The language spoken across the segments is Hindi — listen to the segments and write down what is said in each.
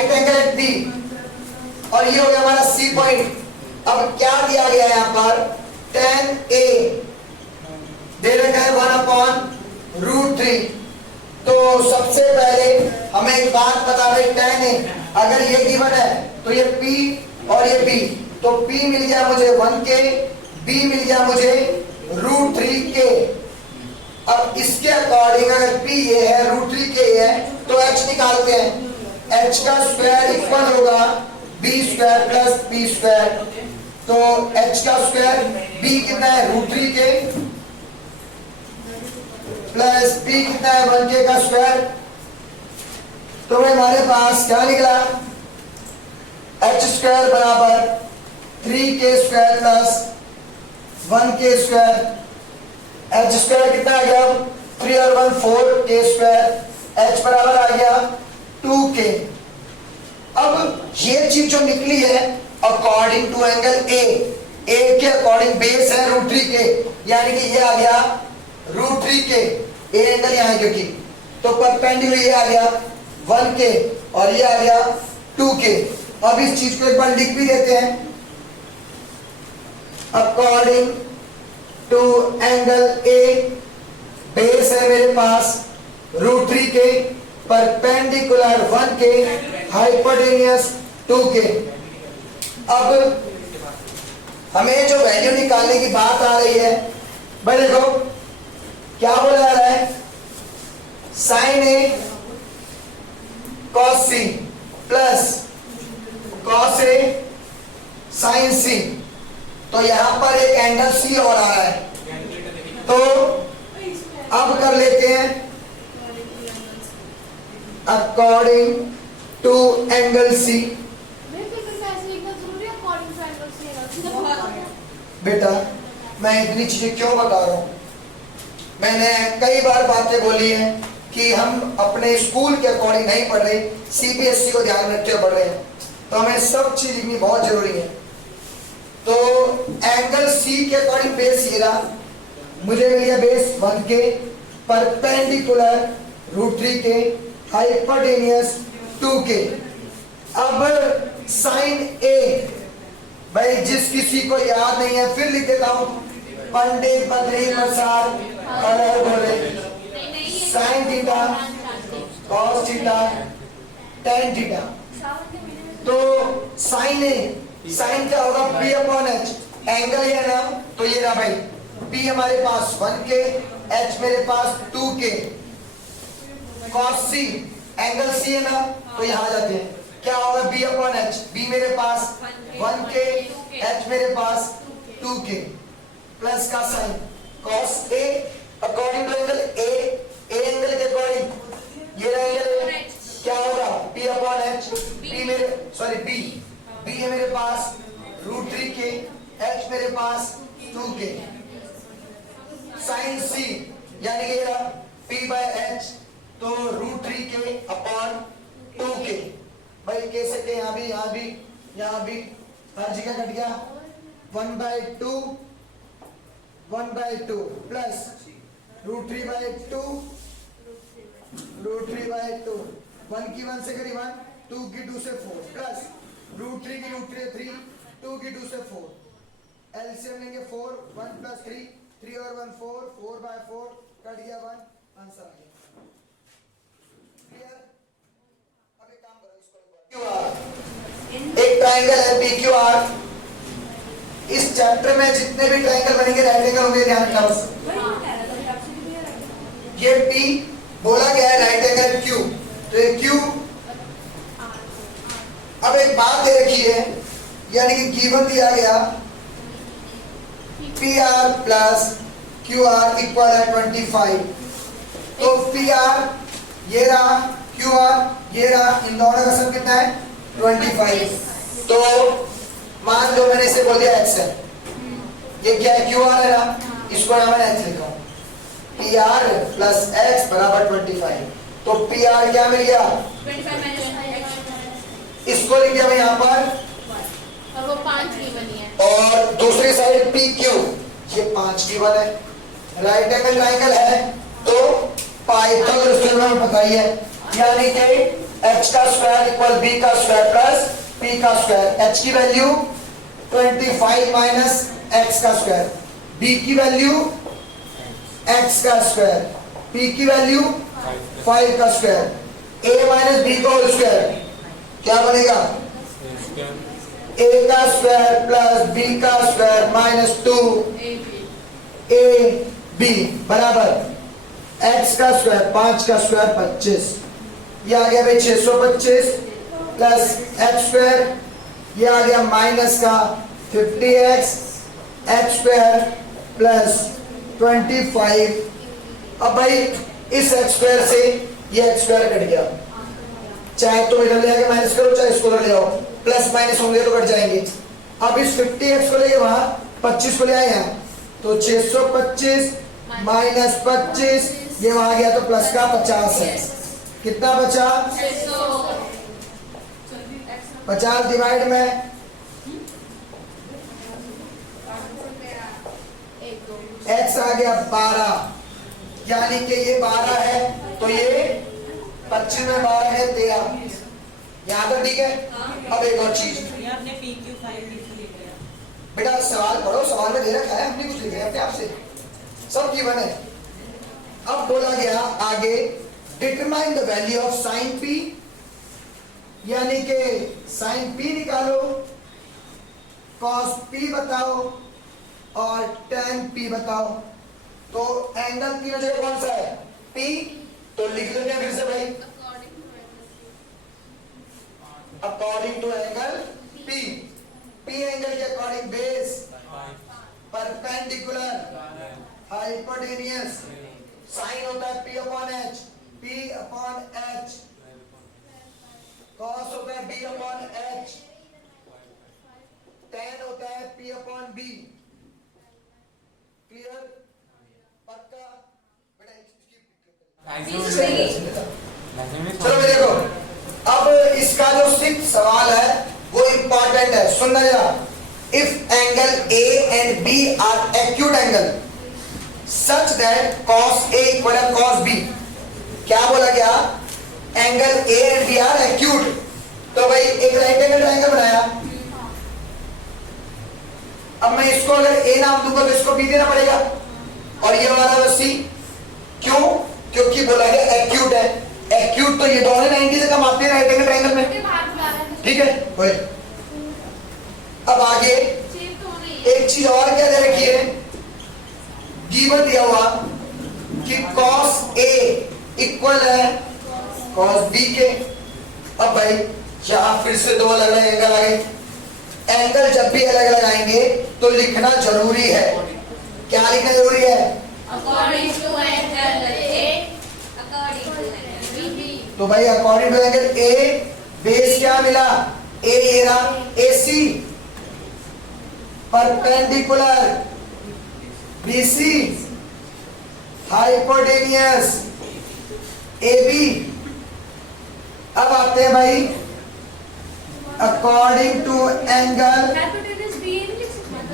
राइट एंगल एट बी, और ये हो गया हमारा सी पॉइंट। अब क्या दिया गया है यहाँ पर, tan A दे रखा है 1/√3। तो सबसे पहले हमें एक बात बता दें, tan A अगर ये गिवन है तो ये P और ये B, तो P मिल गया मुझे 1K, B मिल गया मुझे √3K। अब इसके अकॉर्डिंग अगर P ये है, √3K है, तो H निकालते हैं। H का स्क्वायर इक्वल होगा B² प्लस P²। तो H का स्क्वायर, B कितना है √3K प्लस P कितना है 1K का स्क्वायर। तो हमारे पास क्या निकला, H² बराबर 3K² प्लस 1K²। H² कितना आ गया, 3 और 1 4K²। H बराबर आ गया 2K। अब ये चीज जो निकली है अकॉर्डिंग टू एंगल A के अकॉर्डिंग बेस है √3K, यानी कि ये आ गया √3K, A एंगल यहाँ है क्योंकि, तो परपेंडिकुलर ये आ गया 1K और ये आ गया 2K। अब इस चीज को एक बार लिख भी देते हैं, according to angle A base है मेरे पास √3K, perpendicular 1K, hypotenuse 2K। अब हमें जो वैल्यू निकालने की बात आ रही है, भाई देखो क्या बोला जा रहा है, sin A cos C plus cos A sin C। तो यहां पर एक एंगल C और आ रहा है, तो अब कर लेते हैं अकॉर्डिंग टू एंगल C। बेटा मैं इतनी चीजें क्यों बता रहा हूं, मैंने कई बार बातें बोली हैं कि हम अपने स्कूल के अकॉर्डिंग नहीं पढ़ रहे, CBSE को ध्यान रखते हुए पढ़ रहे हैं, तो हमें सब चीज लिखनी बहुत जरूरी है। तो एंगल C के अकॉर्डिंग बेस ये रहा, मुझे मिल गया base 1K, perpendicular √3K, hypotenuse 2K। अब sin A, भाई जिस किसी को याद नहीं है फिर लिख देता हूं, पंडित बद्री प्रसाद कलर बोले, sin theta cos theta tan theta. तो sin A, sin क्या होगा P/H, एंगल ये ना, तो ये रहा भाई P हमारे पास 1K, H मेरे पास 2K, cos C angle C है ना, तो यहां आ जाते हैं, क्या होगा B/H, B मेरे पास 1K, H मेरे पास 2K प्लस का sign cos A according to angle A angle के अकॉर्डिंग ये एंगल क्या होगा P/H, B मेरे B है मेरे पास √3K, H मेरे पास 2K, sin C यानी कि ये P/H, तो √3K अपॉन 2K। भाई कह सकते हैं यहाँ भी हर जगह कट गया, 1/2 प्लस √3/2, 1 की 1 से करी 1, 2 की 2 से 4 प्लस √3 की √3 3, 2 की 2 से 4, एलसीएम लेंगे 4, 1 प्लस 3, 3 और 1 4, 4/4 कट गया 1, आंसर आ गया। क्लियर? अब एक काम करो, इसको एक ट्राइंगल है PQR, इस चैप्टर में जितने भी ट्राइंगल बनेंगे राइट एंगल होंगे, ध्यान रखना बस। ये P बोला गया है राइट एंगल Q, तो ये Q। अब एक बात दे रखी है, यानी कि गिवन दिया गया PR प्लस QR इक्वल है 25। तो PR ये रहा, QR ये रहा, इन दोनों का सम कितना है 25। तो मान लो मैंने इसे बोल दिया x है, ये क्या है QR है ना, इसको यहां मैंने x लिखा, PR प्लस x बराबर 25। तो PR क्या मिल गया 25 इसको लिख दिया मैं यहाँ पर, और वो 5 की बनी है, और दूसरी साइड PQ ये 5 की बन है, राइट एंगल ट्राइंगल है, तो पाइथागोरस थ्योरम में बताइए, यानी कि h का स्क्वायर इक्वल b का स्क्वायर प्लस p का स्क्वायर। h की वैल्यू 25 माइनस x का स्क्वायर, b की वैल्यू x का स्क्वायर, p की वैल्यू 5 का स्क्वायर, a माइनस b का होल स्क्वायर क्या बनेगा? a का स्क्वायर प्लस b का स्क्वायर माइनस 2ab बराबर x का स्क्वायर 5 का स्क्वायर 25, ये आ गया भाई 625 प्लस x स्क्वायर, ये आ गया माइनस का 50x x स्क्वायर प्लस 25। अब भाई इस x स्क्वायर से ये x स्क्वायर कट गया, चाहे तो इधर ले आके माइनस करो चाहे इसको ले आओ, प्लस माइनस होंगे तो कट जाएंगे। अब इस 50x को लेके वहां 25 को ले आए हैं तो 625 माइनस 25, ये वहां गया तो प्लस का 50 है। कितना बचा? 50 डिवाइड में x आ गया 12, यानी कि ये 12 है तो ये 25 में 12 है 13। यहाँ तक ठीक है। अब एक और चीज बेटा, सवाल पढ़ो, सवाल में दे रखा है, हमने कुछ लिखा है अपने आप से, सब गिवन है। अब बोला गया आगे determine the value of sine p, यानी कि साइन p निकालो, कॉस p बताओ और tan p बताओ। तो एंगल तीनों जगह कौन सा है? p, तो लिख दो फिर से भाई, according to angle p, p angle के according base, perpendicular, hypotenuse, sine होता है p upon h, p upon h, cos होता है b अपॉन h, tan होता है p अपॉन b। क्लियर? पक्का? चलो भाई देखो, अब इसका जो 6 सवाल है वो इंपॉर्टेंट है, सुनना जरा। If angle A and B are acute angle such that cos A equal cos B, क्या बोला गया? Angle A and B are acute. तो भाई एक राइट एंगल ट्रायंगल बनाया, अब मैं इसको अगर A नाम दूंगा तो इसको B देना पड़ेगा और ये हमारा C। क्यों? क्योंकि बोला गया एक्यूट है, एक्यूट तो ये दोनों 90 से कम आते हैं राइट एंगल ट्रायंगल में, ठीक है भाई। अब आगे एक चीज और क्या दे रखी है, गिवन दिया हुआ कि cos A इक्वल है cos B के। अब भाई यहां फिर से दो अलग अलग एंगल आ गए, एंगल जब भी अलग अलग आएंगे तो लिखना जरूरी है। क्या लिखना जरूरी है? According to angle A, according to angle B। तो भाई according to angle A base क्या मिला? A ये रहा AC, perpendicular BC, hypotenuse AB। अब आते हैं भाई according to angle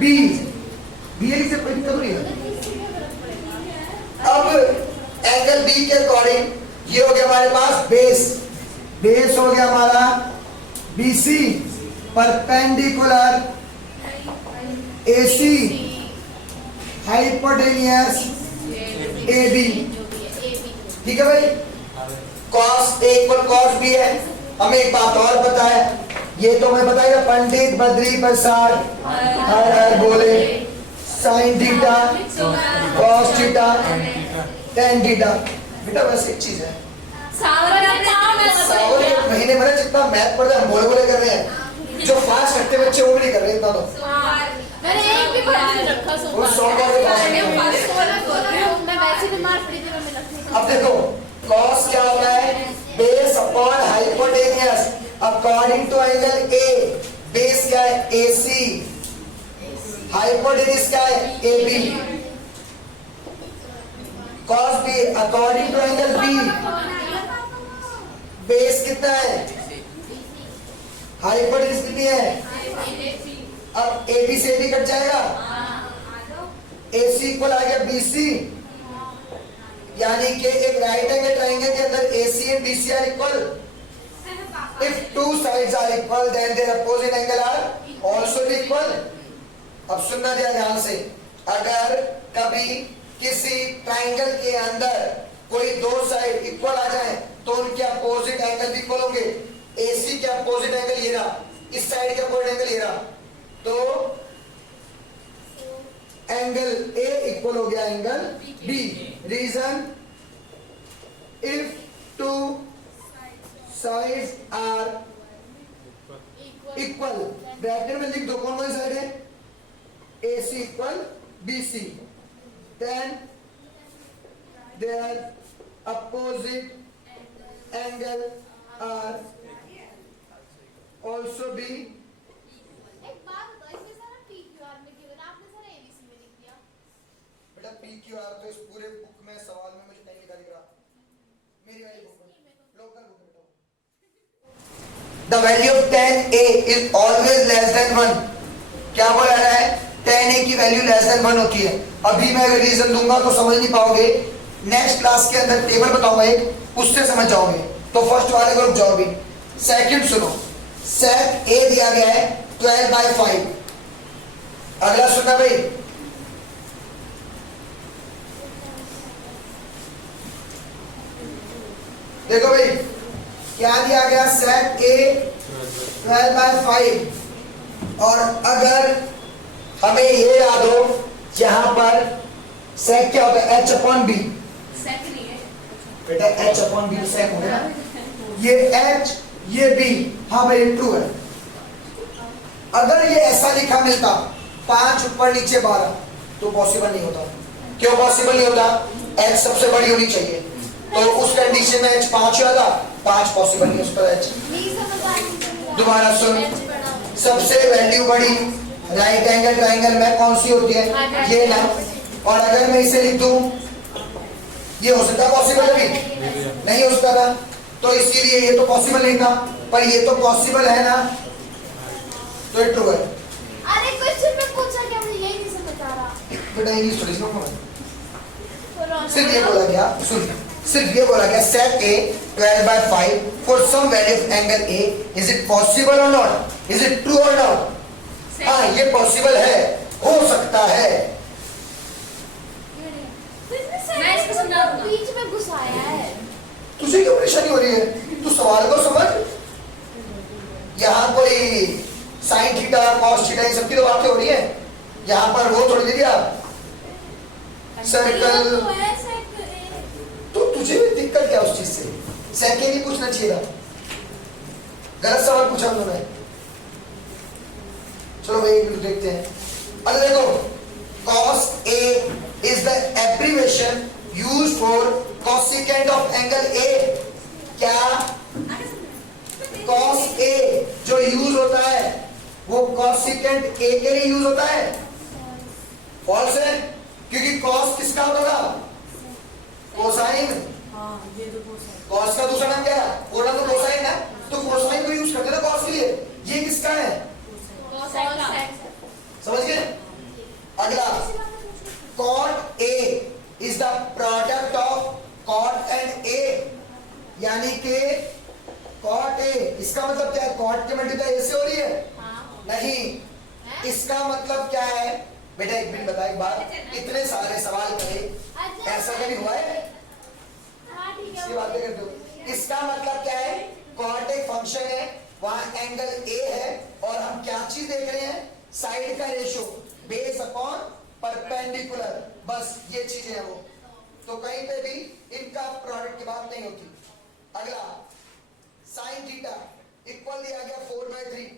B, B लिख सकते हैं कभी नहीं। अब एंगल B के अकॉर्डिंग ये हो गया हमारे पास बेस, बेस हो गया हमारा BC, perpendicular AC, hypotenuse AB। ठीक है भाई, cos A equal cos B है। हमें एक बात और पता है, ये तो मैं बताएगा पंडित बद्री प्रसाद हर हर बोले, sine theta cos theta tan theta. बेटा वैसे एक चीज है, सावन के महीने में जितना मैथ पढ़ते हैं बोले बोले कर रहे हैं, जो फास्ट रखते बच्चे वो भी नहीं कर रहे इतना। तो मैंने एक भी पढ़ा नहीं रखा, वो 100 मैं वैसे भी मार पड़ी थी, मैं रखती। अब देखो cos क्या होता है? Base upon hypotenuse according to angle A। Base क्या है? AC, हाइपोटेनियस क्या है? AB। cos B according to angle B, base कितना है? हाइपोटेनियस कितनी है? अब AB से AB कट जाएगा, AC इक्वल आ गया BC, यानी कि एक राइट एंगल ट्रायंगल के अंदर AC and BC are equal. If two sides are equal, then their opposite angle are also equal. अब सुनना दिया ध्यान से, अगर कभी किसी ट्राइंगल के अंदर कोई दो साइड इक्वल आ जाए तो उनके अपोजिट एंगल भी इक्वल होंगे। AC के अपोजिट एंगल ये रहा, इस साइड के अपोजिट एंगल ये रहा, तो एंगल A इक्वल हो गया angle B। Reason, if two sides are equal, bracket में लिख दो कौन कौन साइड है, AC equal BC, then their opposite angle are also be। एक बात बताओ, इसमें सारा PQR में क्यों बना, आपने सारा ABC में लिख दिया? बेटा PQR तो इस पूरे बुक में सवाल में मुझे नहीं लिखा दिख रहा, मेरी वाली बुक में, लोकल बुक में। The value of tan A is always less than 1। क्या बोला रहा है, tan A की वैल्यू लेस देन 1 होती है। अभी मैं अगर रीजन दूंगा तो समझ नहीं पाओगे, नेक्स्ट क्लास के अंदर टेबल बताऊंगा एक, उससे समझ जाओगे। तो फर्स्ट वाले को रुक जाओ अभी, सेकंड सुनो। सेक A दिया गया है 12/5, अगला सुनना भाई, देखो भाई क्या दिया गया, सेक A 12/5, और अगर हमें ये याद हो यहां पर सेक क्या होता है, H/B, बेटा H/B तो सेक हो गया ना, ये H ये B, हाँ भाई ट्रू है। अगर ये ऐसा लिखा मिलता 5 ऊपर नीचे 12 तो पॉसिबल नहीं होता। क्यों पॉसिबल नहीं होता, H सबसे बड़ी होनी चाहिए, तो उस कंडीशन में H 5 हुआ था, 5 पॉसिबल नहीं, उस पर H। नहीं समझ आ रही। दोबारा सुन, सबसे वैल्यू बड़ी राइट एंगल ट्राइंगल में कौन सी होती है, ये ना, और अगर मैं इसे लिख दूं, ये हो सकता पॉसिबल अभी नहीं हो सकता था, तो इसीलिए ये तो पॉसिबल नहीं था, पर ये तो पॉसिबल है ना, तो ये ट्रू है। अरे क्वेश्चन में पूछा क्या, मुझे यही नहीं समझ आ रहा। बेटा इंग्लिश थोड़ी समझ, सिर्फ ये बोला गया, सुन, सिर्फ ये बोला गया sec A 12/5 for some value of angle A, is it possible और नॉट, इज इट ट्रू और नॉट। हाँ ये पॉसिबल है, हो सकता है। मैं इसको समझा दूंगा। बीच में घुसाया है। तुझे क्यों परेशानी हो रही है, तू सवाल को समझ। यहाँ कोई sine theta cos theta in सबकी तो बातें हो रही है, यहाँ पर वो थोड़ी दे दिया सर्कल, तो तुझे भी दिक्कत क्या उस चीज से, सेकंड ही पूछना चाहिए था, गलत सवाल पूछा उन्होंने। चलो भाई देखते हैं। अरे देखो, cos A is the abbreviation used for cosecant of angle A। क्या cos A जो यूज होता है वो cosecant A के लिए यूज होता है, फॉल्स है, क्योंकि cos किसका होता था, कोसाइन। cos का दूसरा नाम क्या है, पूरा तो कोसाइन है, तो कोसाइन को यूज करते ना cos के लिए। ये किसका है, समझ गए। अगला, cot A is the product of cot and A, यानी कि cot A, इसका मतलब क्या है, cot की मल्टीप्लाई A से हो रही है, नहीं, इसका मतलब क्या है बेटा, एक मिनट बता, एक बार इतने सारे सवाल करे, ऐसा कभी हुआ है, इसकी बातें करते हो। इसका मतलब क्या है, cot एक फंक्शन है, वहां एंगल A है, और हम क्या चीज देख रहे हैं, साइड का रेशियो बेस अपॉन परपेंडिकुलर, बस ये चीजें हैं वो, तो कहीं पे भी इनका प्रोडक्ट की बात नहीं होती। अगला, साइन थीटा इक्वल दिया गया 4/3,